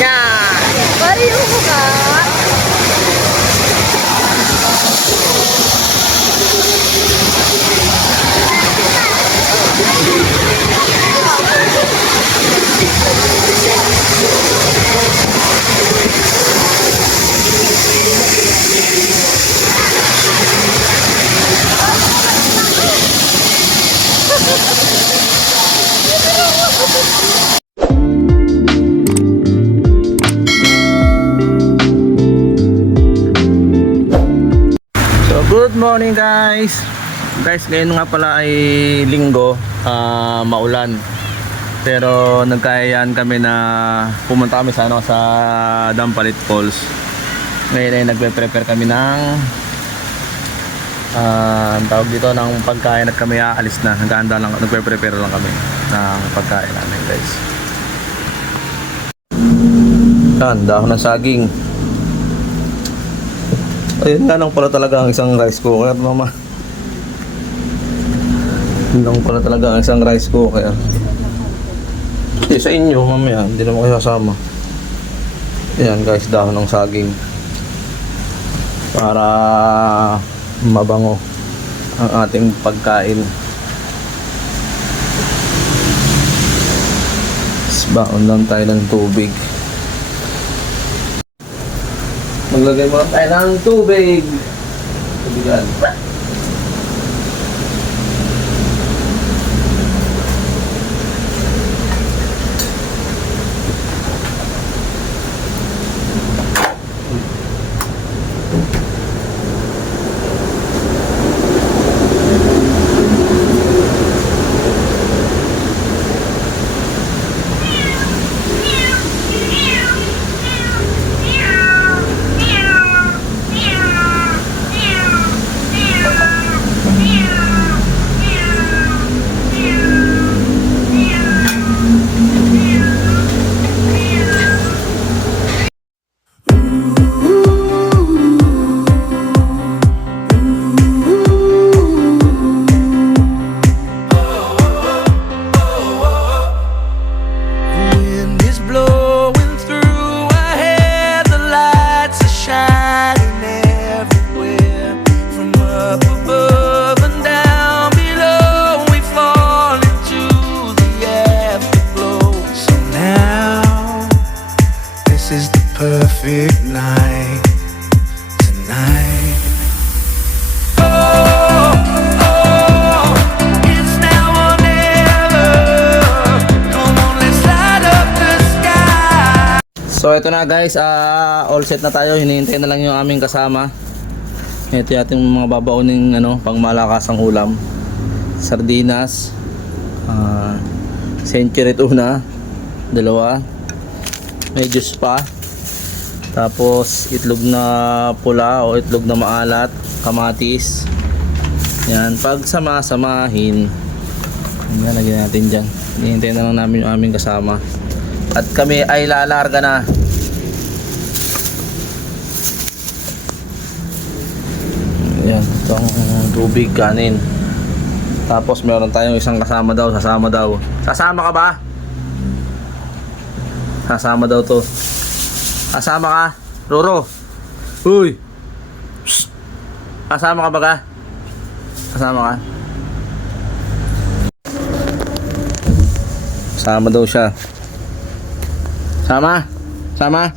Yan. Pariyo mo ka. Good morning guys. Guys, ngayon nga pala ay linggo, maulan. Pero nagkayaan kami na pumunta kami sa Dampalit Falls. Ngayon ay nagpe-prepare kami ng tawag dito ng pagkain at kami aalis na. Naghaanda lang, nagpe-prepare lang kami ng pagkain namin guys. Yan, dahon ng saging. Ayun nga lang pala talaga ang isang rice cooker, mama. Yun lang pala talaga ang isang rice cooker. Sa inyo, mamaya, hindi naman kayo kasama. Ayan guys, dahon ng saging. Para mabango ang ating pagkain. Baon lang tayo ng tubig. Maglagay muna tayo ng tubig. Tubigan. Perfect night tonight. Oh, oh, it's now or never. Come on, let's light up the sky. So ito na guys, all set na tayo. Hinihintay na lang yung aming kasama. Ito yung ating mga babauning pangmalakasang ulam. Sardinas, century tuna, dalawa. May juice pa. Tapos itlog na pula o itlog na maalat, kamatis. Yan, pag sama-samahin. Yan, lagyan natin dyan. Hinihintay na lang namin yung aming kasama. At kami ay lalarga na. Yan, itong tubig, kanin. Tapos meron tayong isang kasama daw, sasama daw. Sasama ka ba? Sasama daw to. Kasama ka? Roro. Uy. Psst. Kasama ka ba ka? Kasama ka? Kasama daw siya. Sama? Sama?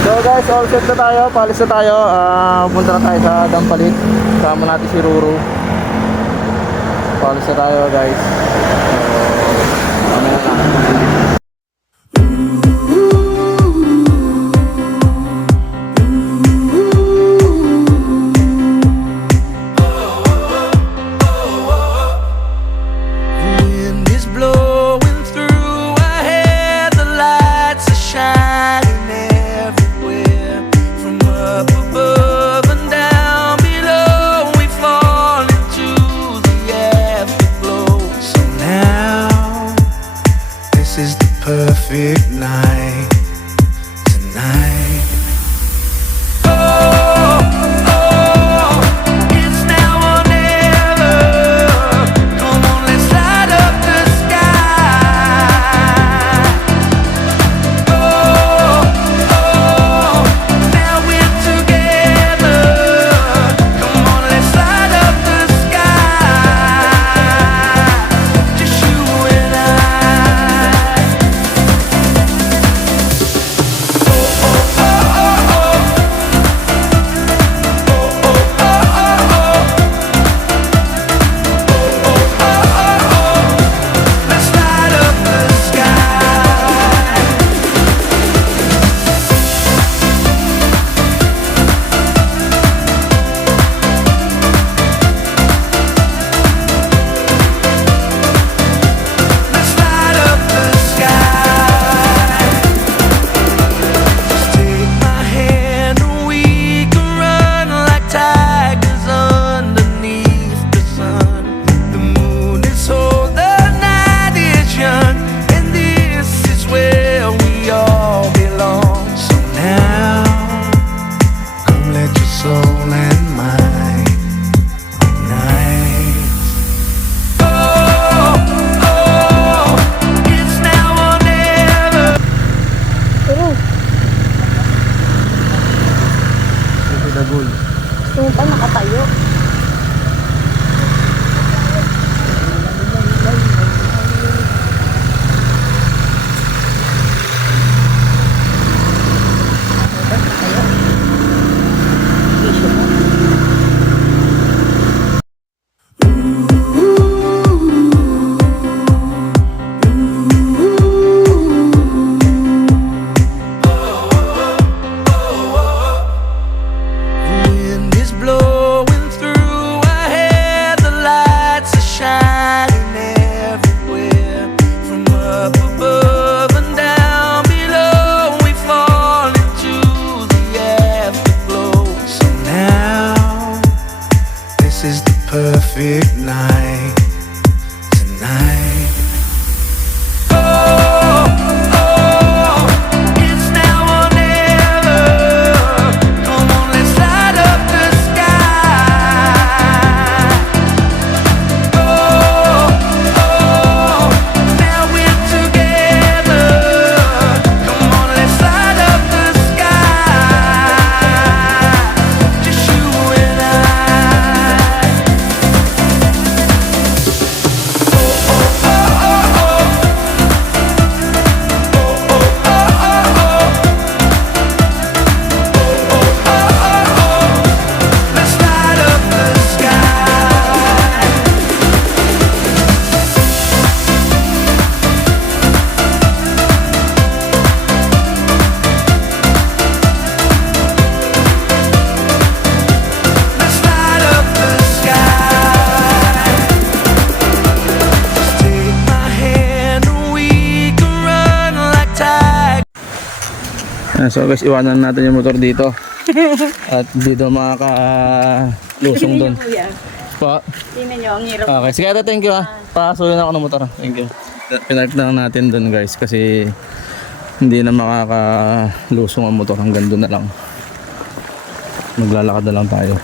So guys, all set na tayo. Palis na tayo. Punta na tayo sa Dampalit. Kasama natin si Roro. Palis na tayo guys. Mamaya na. Wind is blowing through our hair, the lights are shining everywhere, from up above and down below. Dagol. Gusto mo pa nakatayo? Wind is blowing through our hair, the lights are shining everywhere. From up above and down below, we fall into the afterglow. So now, this is the perfect night tonight. Oh, oh, it's now or never. Come on, let's light up the sky. Oh, oh, now we're together. Come on, let's light up the sky. Just you and I. Let's light up the sky. Let's light up the sky. Just take my hand and we can run like tigers. So guys, iwanan natin yung motor dito. At dito makakalusong doon. Kuya, Pa. tingnan nyo, ang hirap. Okay, sige ate, thank you ah. Pakasuyin ako ng motor ah. Thank you. Pinark na lang natin doon guys kasi hindi na makakalusong ang motor hanggang doon na lang. Maglalakad na lang tayo.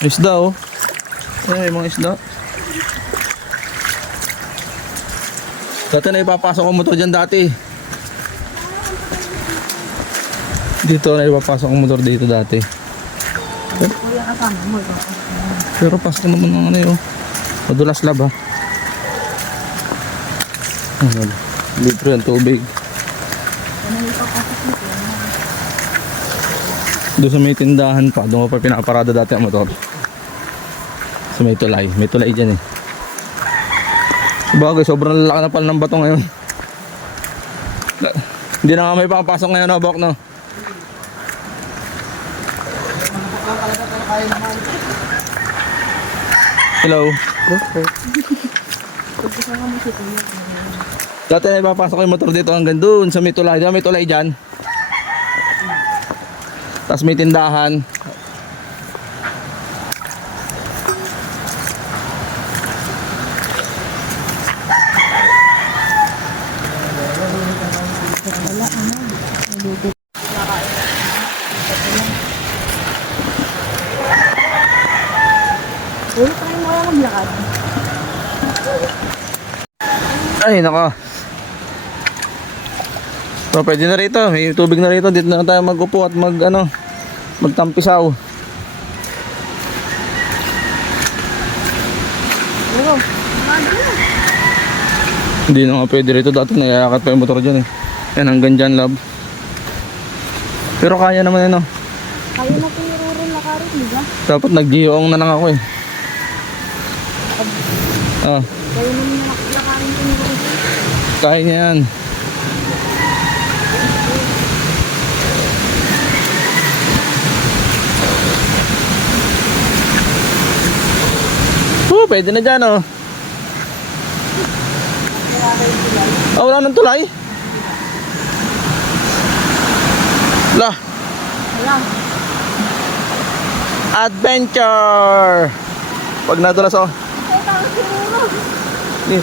Isda oh. Ay, mga isda. Dati na ipapasok ang motor dyan dati. Dito na ipapasok ang motor dito dati. Pero pasok naman ng ano yun. Madulas lab ha. Litro yung tubig. Doon sa may tindahan pa, doon ko pa pinaparada dati ang motor. Sa may tulay dyan eh. Bagay, sobrang lalaki na pala ng bato ngayon. Hindi na nga may pakapasok ngayon no, Bok no? Hello. Dati na ipapasok yung motor dito hanggang doon sa may tulay. Di ba may tulay dyan? Tapos may tindahan. Uy, tayo mo kaya maglakad. Ay, nako. So, pwede na rito. May tubig na rito. Dito na tayo mag-upo at magtampisaw. Oo. Hindi na nga pwede rito. Dati nayayakat pa yung motor dyan eh. Yan, hanggang dyan, love. Pero kaya naman yun, no? Kaya na pinururun na karin, di ba? Dapat nag-giyoong na lang ako eh. Ah, Kaya naman na karin pinururun. kaya niya yan. Pwede na dyan, oh. Oh, wala nang tulay. Lah, Wala. adventure. Pag nadulas, oh. Ay, parang pinururun. Ni.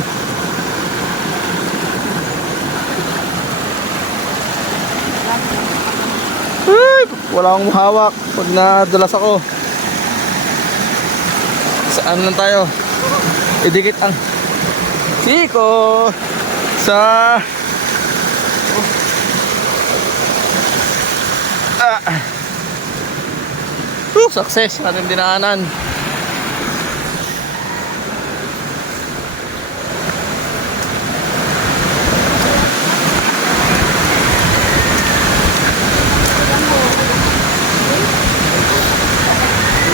Uy! Wala akong hawak pag nadulas ako. Saan lang tayo? Idikit ang siko sa success ang ating dinaanan.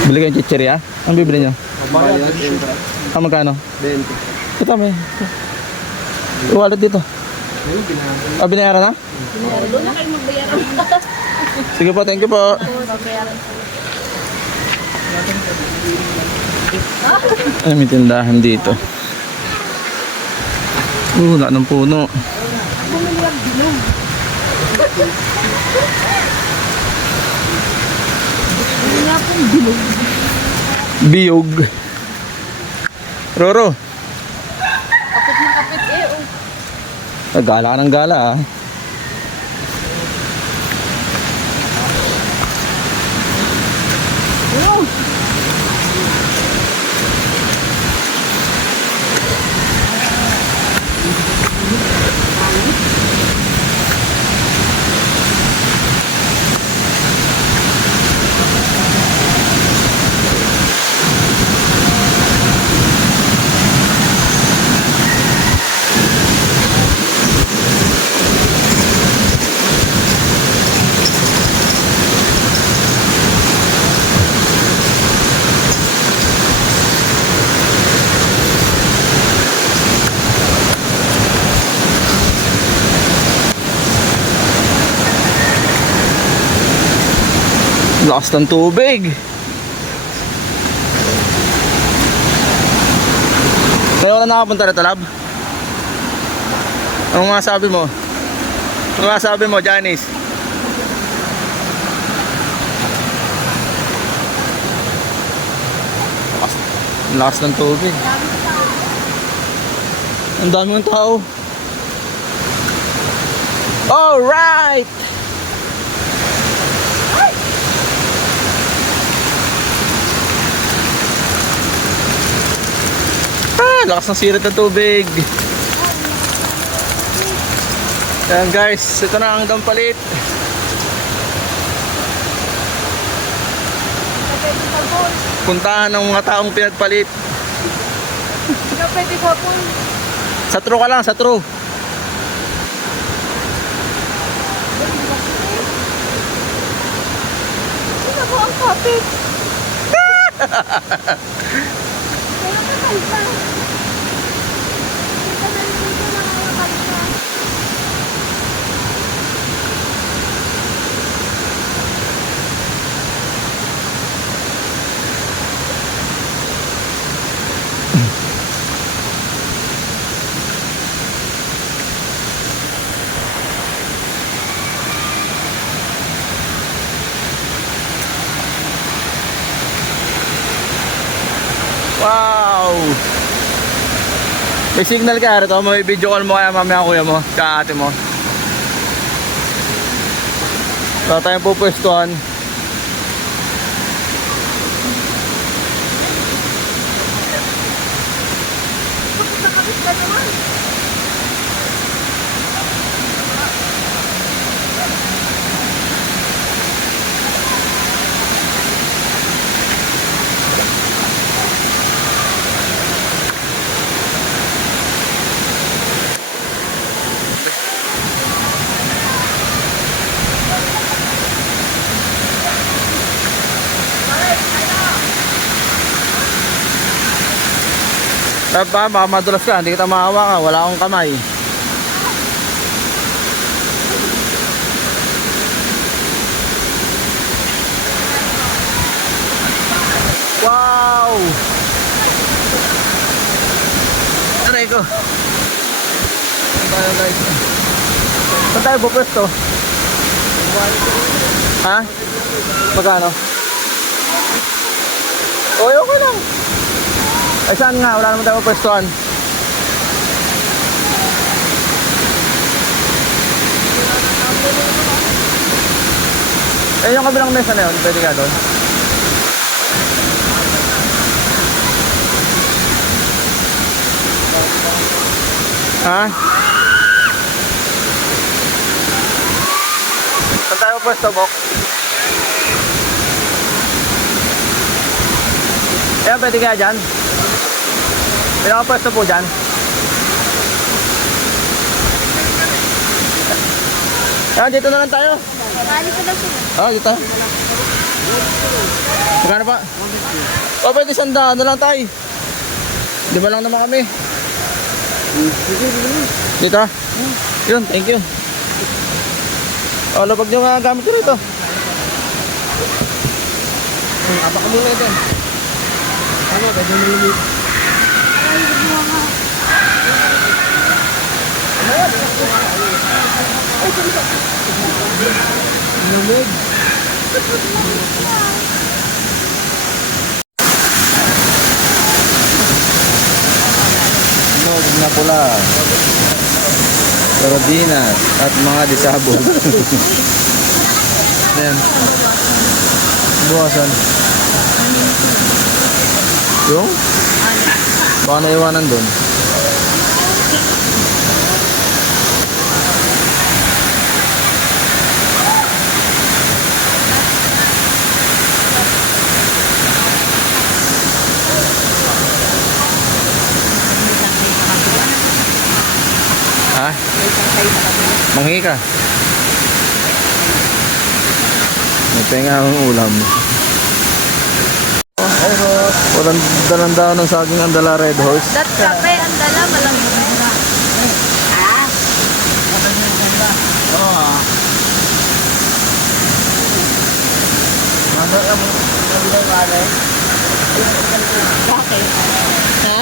Bili kayong chichirya? Ang bibili nyo? Magkano? 20. Ito may wallet dito. Binayaran na? Doon na kayo magbayaran. Sige po, thank you po. Magbayaran. Ay, may tindahan dito. Wala ng puno. Bumili ang bilong. Bumili nga pong bilong. Biyog. Roro. Kapit na kapit eh. Gala ka ng gala ah. Oh. Lakas ng tubig. Kaya wala nakapunta na talab? Ano nga sabi mo? Ano nga sabi mo, Janice? Lakas ng tubig. Ang dami ng tao. Alright! Lakas ng sirit ng tubig. Ayan guys, ito na ang dampalit. Puntahan ng mga taong pinagpalit. Hindi pwede ko po. Sa true ka lang, sa true. Ano po ang kapit? Kaya patay pa. Kita na rin dito na nakakapit pa. Wow! May signal ka rito, may video call mo kaya mamaya kuya mo, kaya ate mo. Wala tayong pupwestuhan. Nakakapit ka naman. Baka madulas ka, hindi kita mahawakan, wala akong kamay. Wow! Aray ko. Saan tayo guys? Saan tayo pupwesto? Ha? Magkano? Okay lang. Ay saan nga? Wala naman tayo pwestuhan. Eh, yung kabilang mesa na yun, pwede ka doon? Ha? Saan tayo pwesto, Bok? Ayan, pwede kaya dyan? Pinaka-pwesto po dyan? Ah, dito na lang tayo. Kali ko lang sila. Ah, dito. Magkano pa? O, pwede 100 na lang tayo. Di ba lang naman kami? Dito? Yun, thank you. O, labag nyo nga gamit ko rito. Abak mo nga ito. Ano, pwede mo lumit. Lumig. Lumig na pula. Sardinas at mga disabog. Ayan. Buwasan. Yung? Baka naiwanan dun. Ha? Manghi ka? May penga ang ulam. Walang dalang-dalan ng saging ang dala Red Horse. Dat kape, ang dala, malamig. Bakit? Ha?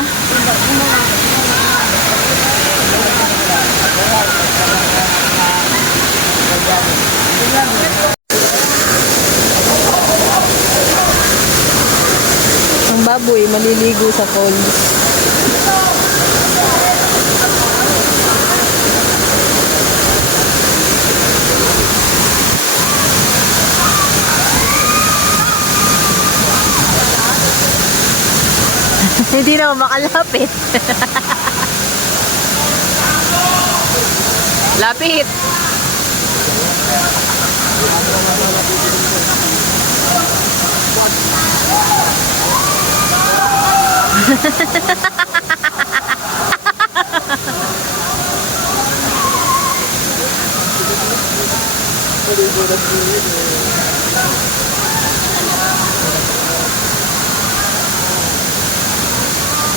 Ang baboy maliligo sa falls. Hindi na makalapit. Lapit.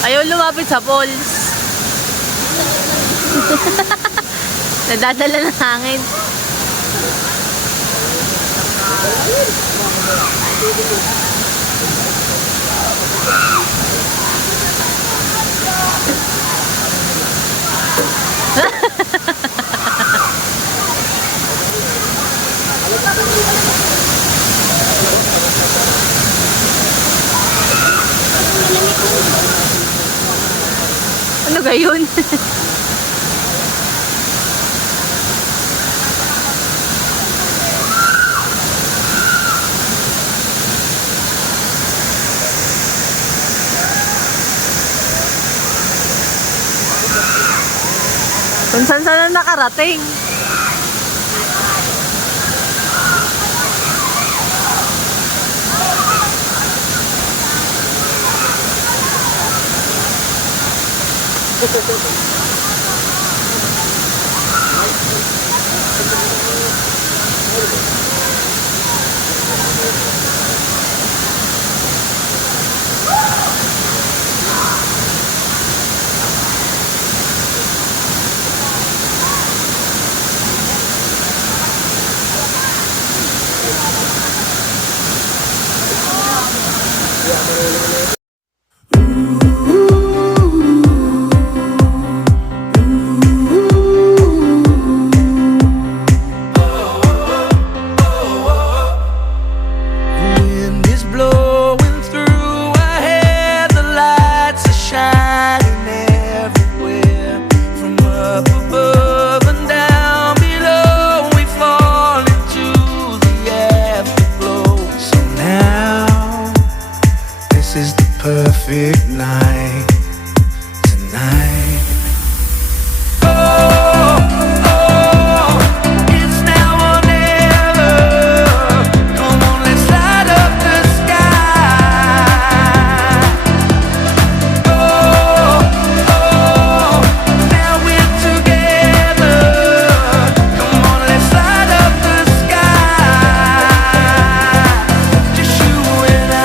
Ayaw lumapit sa falls. Nadadala ng hangin. Ano gayon? Kung saan na nakarating. perfect night tonight. Oh, oh, it's now or never. Come on, let's light up the sky. Oh, oh, now we're together. Come on, let's light up the sky. Just you and I.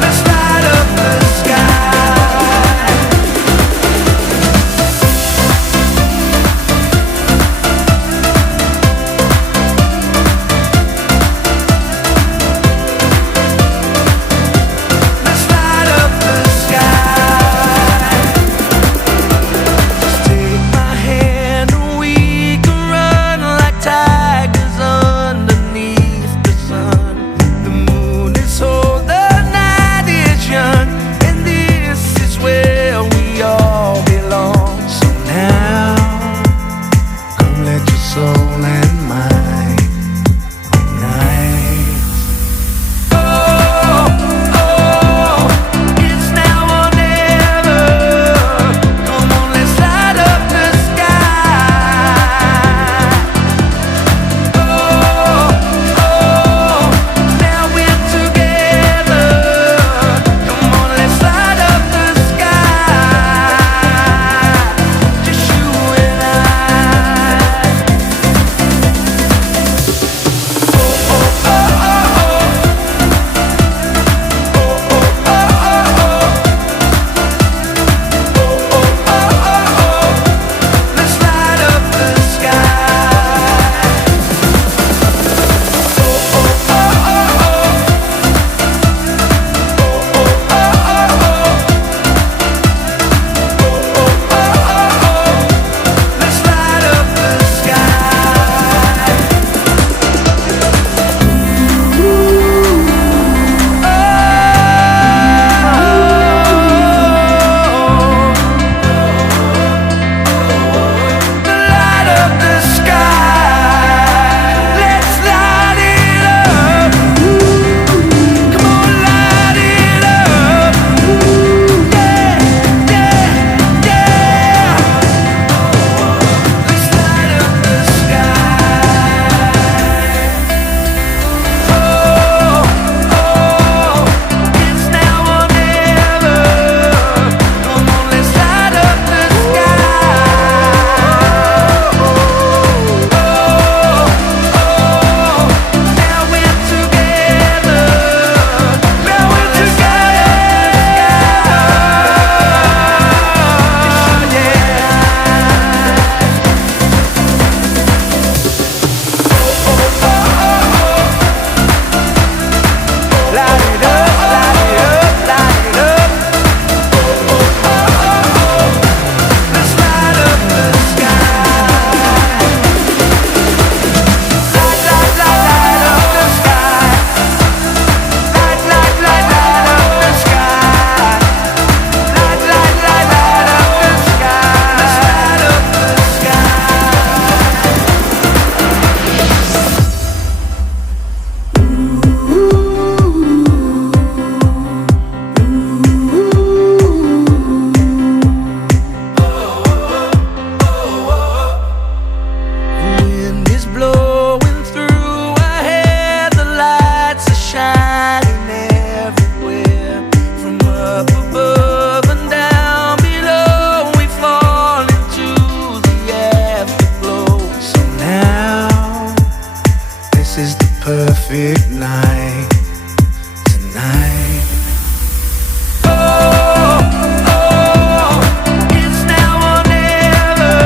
Let's light up the sky. Let's light up the sky. Just take my hand and we can run like tigers underneath the sun. The moon is old, the night is young, and this is where we all belong. So now, come let your soul and mind ignite. Oh, oh, it's now or never. Come on, let's light up the sky. Oh, oh, now we're together. Come on, let's light up the sky. Just you and I. Let's light up the sky. Let's light up the sky. Light up the sky. Let's light it up. Come on, light it up. Yeah, yeah, yeah. Let's light up the sky. Oh, oh, it's now or never. Come on, let's light up the sky. Oh, now we're together. Now we're together. Light it up, light it up, light it up. Let's light up the sky. Light, light, light, light up the sky. Light, light, light, light up the sky. Light, light, light, light up the sky. Let's light up the sky. Wind is blowing through our hair, the lights are shining everywhere. From up above and down below, we fall into the afterglow. So now, this is the perfect night tonight. Oh, oh, it's now or never.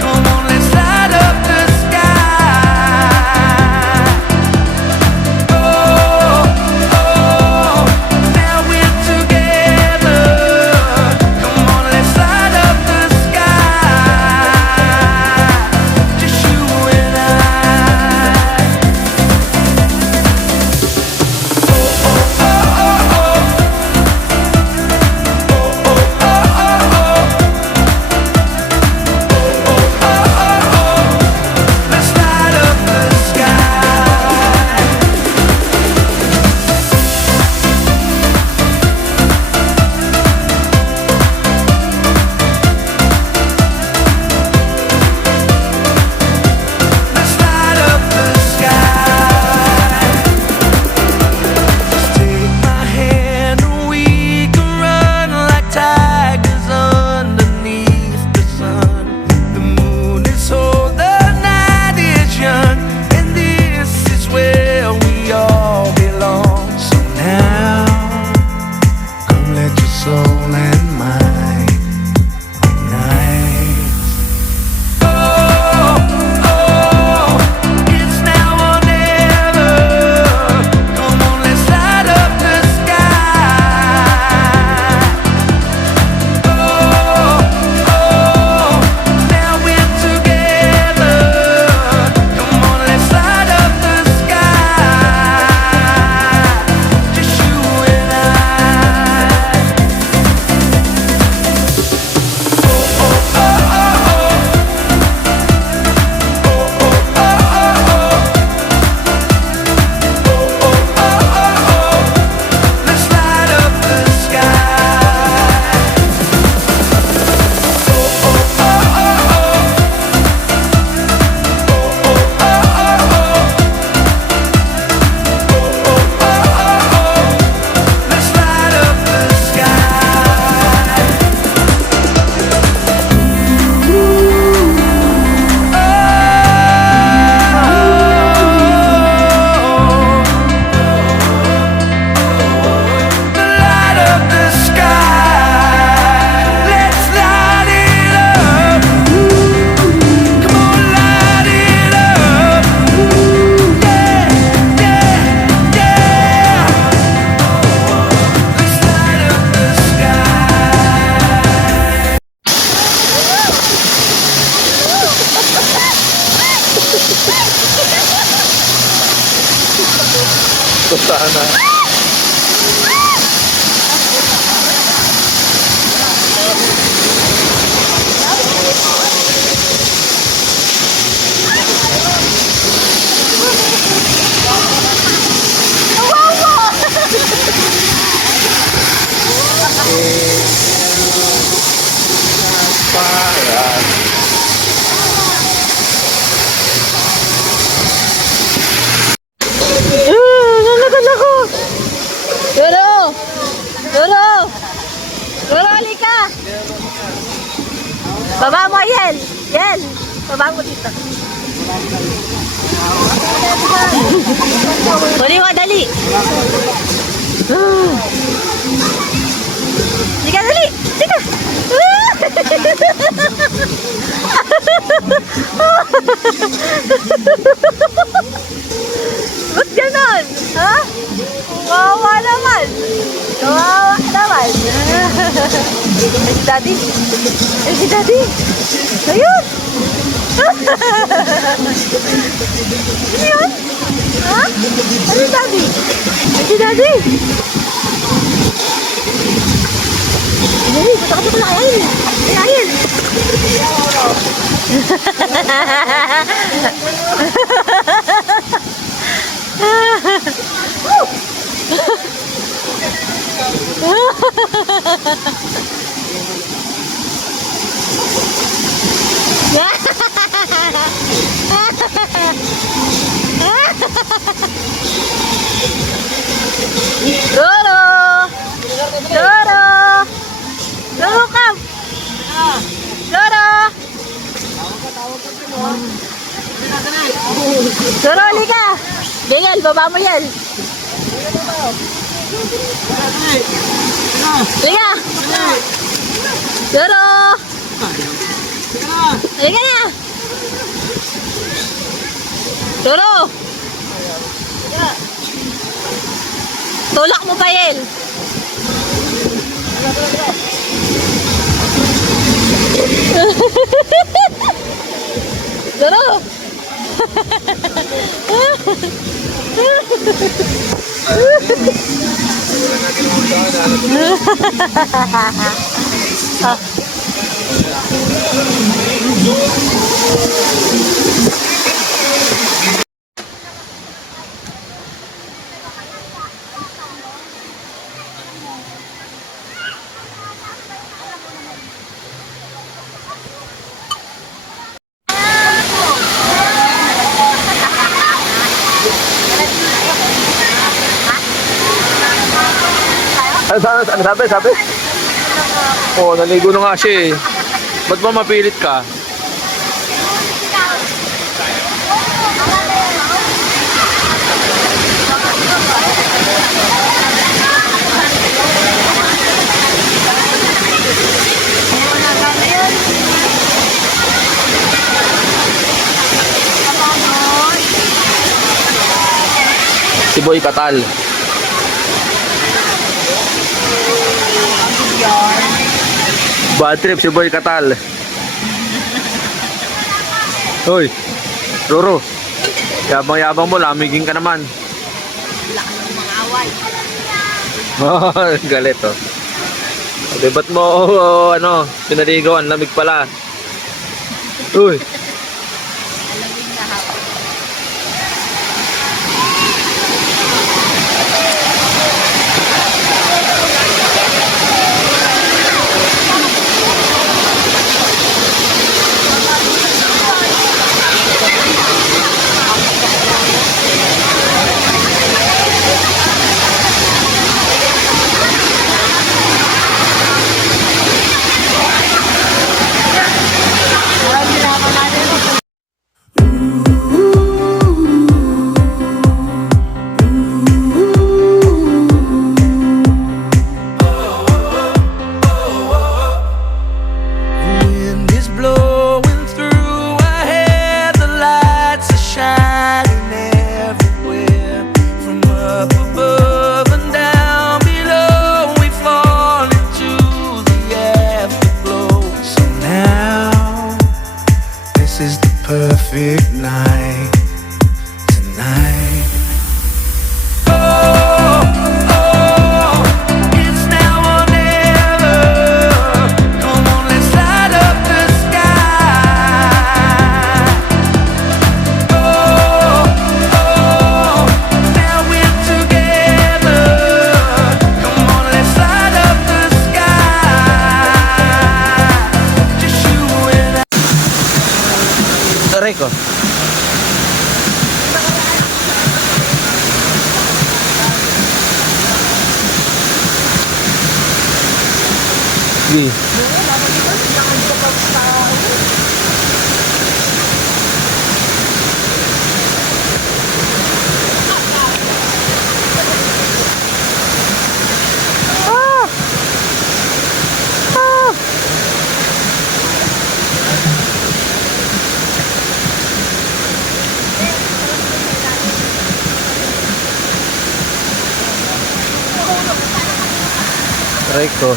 Come on, let's light up the sky. Oh, oh, now we're together. Come on, let's light up the sky. Just you and I. Puntahan na. Nalagad ako! Duro! Duro! Duro, halika! Baba mo, Yel! Yel! Baba mo dito. Huli mo, dali! Sige, dali! Sige! Ba't ganon? Ha? Kawawa naman. Kawawa naman. Ay, si Daddy. Ay, si Daddy. Ayun. Ano yun? Ha? Ano si Daddy? Ay, si Daddy. Ay, ba't ako pala kayain? Kayain. Doro! Doro! Doro, come! Doro! Doro, halika! Bengel, baba mo yan! Halika! Doro! Halika na! Doro! Tulak mo pa, Yel! Doro! Ano sabi? Oo, naligo na nga siya eh. Ba't ba mapilit ka? Si Boy Katal. Bad trip si Boy Katal. Hoy, Roro. Yabang-yabang mo, lamigin ka naman. Oh, galit oh. Okay, ba't mo pinaligo? Ang lamig pala. Uy. Sige. Ah! Ah! Try ko.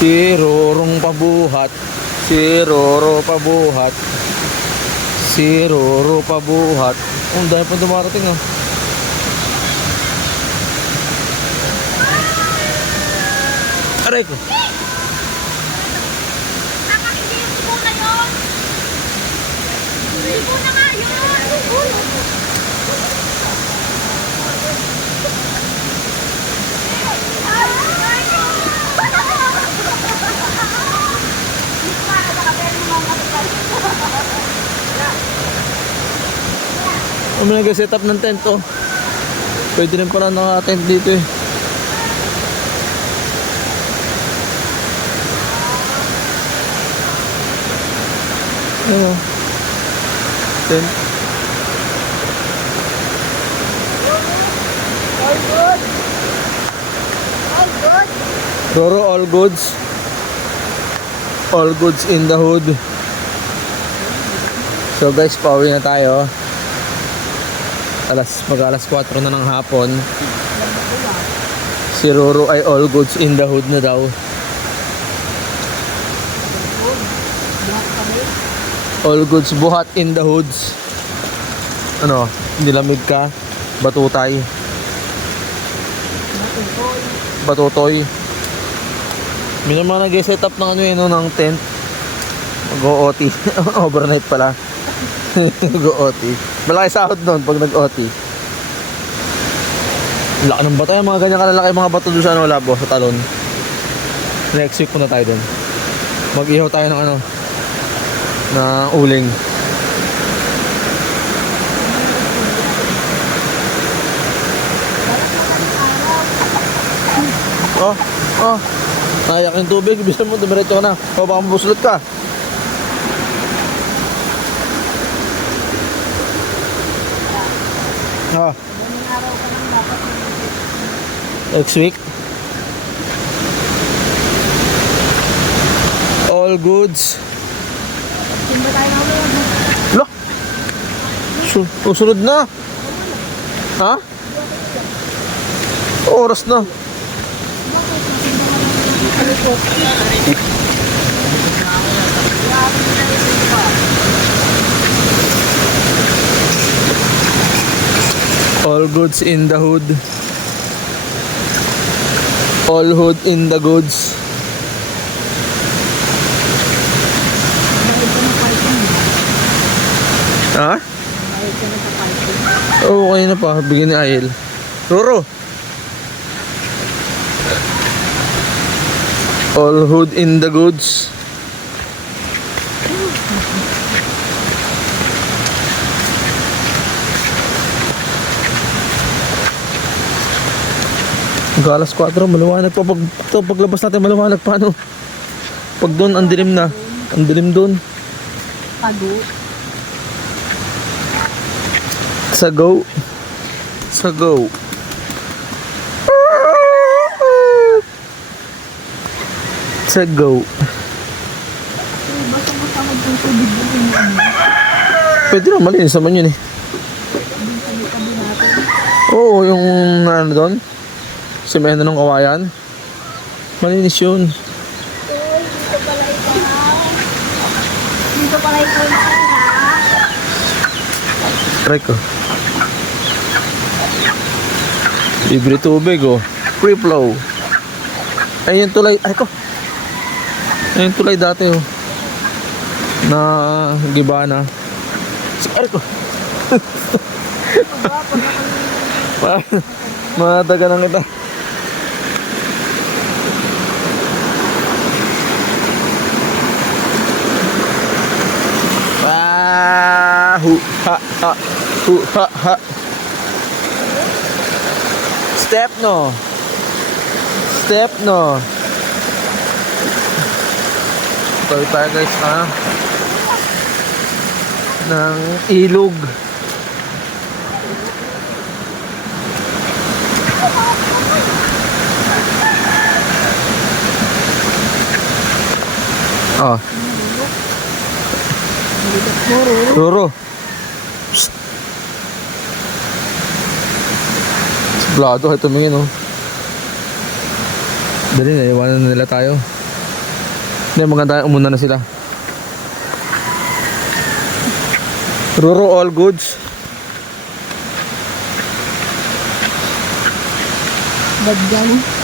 Si Rorong pabuhat, si Roro pabuhat, si Roro pabuhat. Ang dami pa dumarating ah. Aray ko. Nakakikita mo na yun! Hindi mo na nga yun! May nag-set up ng tent oh. Pwede rin pala naka-tent dito eh. Ano? Tent. All good! All good! Roro, all goods. All goods in the hood. So guys, pauwi na tayo. Mag-alas 4 na ng hapon. Si Roro ay all goods in the hood na daw. All goods buhat in the hoods. Ano? Nilamig ka? Batutay? Batutoy? May naman nag-set up ng ano yun, ng tent. Mag-OT. Overnight pala. Mag-OT. Malaki sahod nun pag nag-OT. Laki ng bato. Yung mga ganyan kalalaki mga bato doon sa ano, labo, sa talon. Next week muna tayo doon. Mag-ihaw tayo ng ano, na uling. Oh. Nayak yung tubig. Bisa mo, dumiretso ka na. O baka mabuslot ka. Next week. All goods. Simba tayo na ulit. Lo. Susunod na. Ha? Oras na. All goods in the hood. All hood in the goods. Ha? Oo, okay na pa. Bigyan ni Ayel. Roro. All hood in the goods. Alas 4, maliwanag pa. Paglabas natin, maliwanag pa. Ano? Pag doon, ang dilim na. Ang dilim doon. Pago. Sago. Sago. Sago. Basta masakad ng tubig doon. Pwede na, malinis naman yun eh. Oo, yung ano doon, semento ng kawayan. Malinis yun. Dito pala ito na ha. Try ko. Libre tubig oh. Free flow. Ay yung tulay. Ay ko. Ay yung tulay dati oh. Na gibana. Ay ko. Mataga na kita. hu, ha, ha, hu, ha, ha. Step no. Step no. Tawid tayo guys ng ilog. Oh. Roro. Psst. Suplado, ay tumingin oh. Dali na, iwanan na nila tayo. Hindi, maganda, umuna na sila. Roro, all goods. Badyan.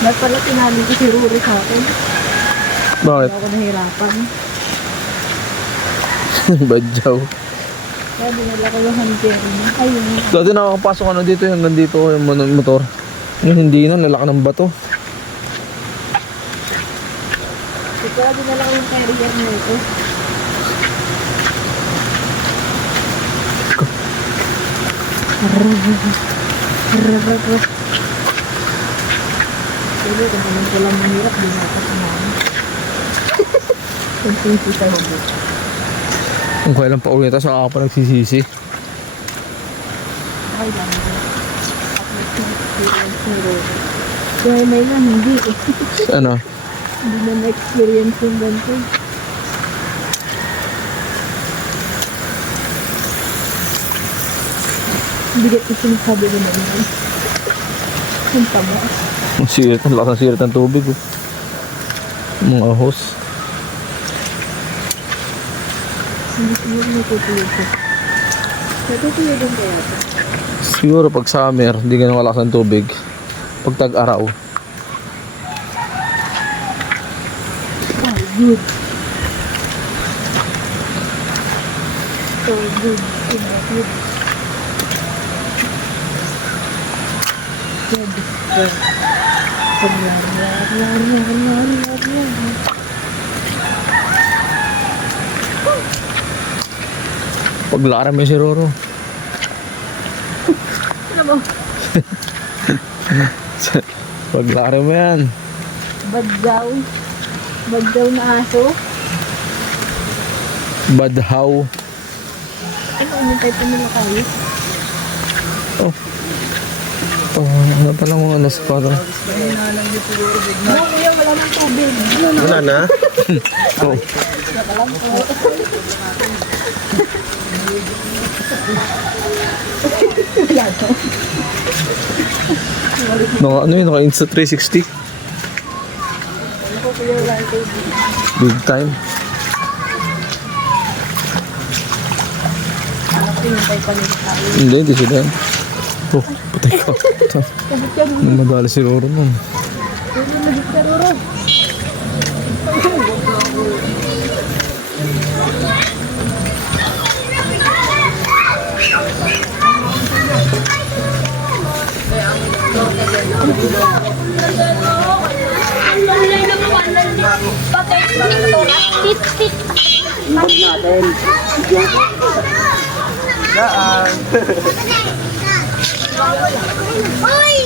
Ba't pala tinali ko si Ruri sa akin? Bakit? Hindi ako nahirapan. Badyaw. Kaya dinala ko yung handkerry niya. Ay, yung Dati nakakapasok ano dito, hanggang dito yung motor. Yung hindi na, lalaki ng bato. kaya dinala ko yung carrier na ito. Pero kung naman ko lang mahirap, di na ako sumama. Kung sinisita ko mo. Kung kailan pa ulit, tapos ako pa nagsisisi. Okay lang. At nag-experience ni Roro. Kaya may lang, hindi eh. Ano? Hindi na na-experience yung ganito. Bigat yung sinasabi ko na yun. Yung tamas. Ang sirit, ang lakas ng sirit ng tubig. Oh. Mga ahos. Hindi siguro natutulog ko. Natutulog ang kaya ito. Siguro pag summer, hindi ganun kalakas ng tubig. Pag tag-araw. Oh, good. So good. Good. Good. Good. Paglara mo si Roro. Ano ba? Paglara mo yan. Badyaw. Badyaw na aso. Badhaw. Ano umintay pa nila kayo? Oh. Oh, ano pa lang mga alas 4. No, kuya, wala nang tubig. Wala na? Oh. Wala to. Ano yun? Naka Insta 360? Ano ko kuya, wala nang tubig. Big time. Ano ko umintay pa nila kayo? Hindi sila yan. Oh, patay ka. Sabit ka rin. Madali si Roro nun. Ano nagit ka, Roro? Daan. Hoy!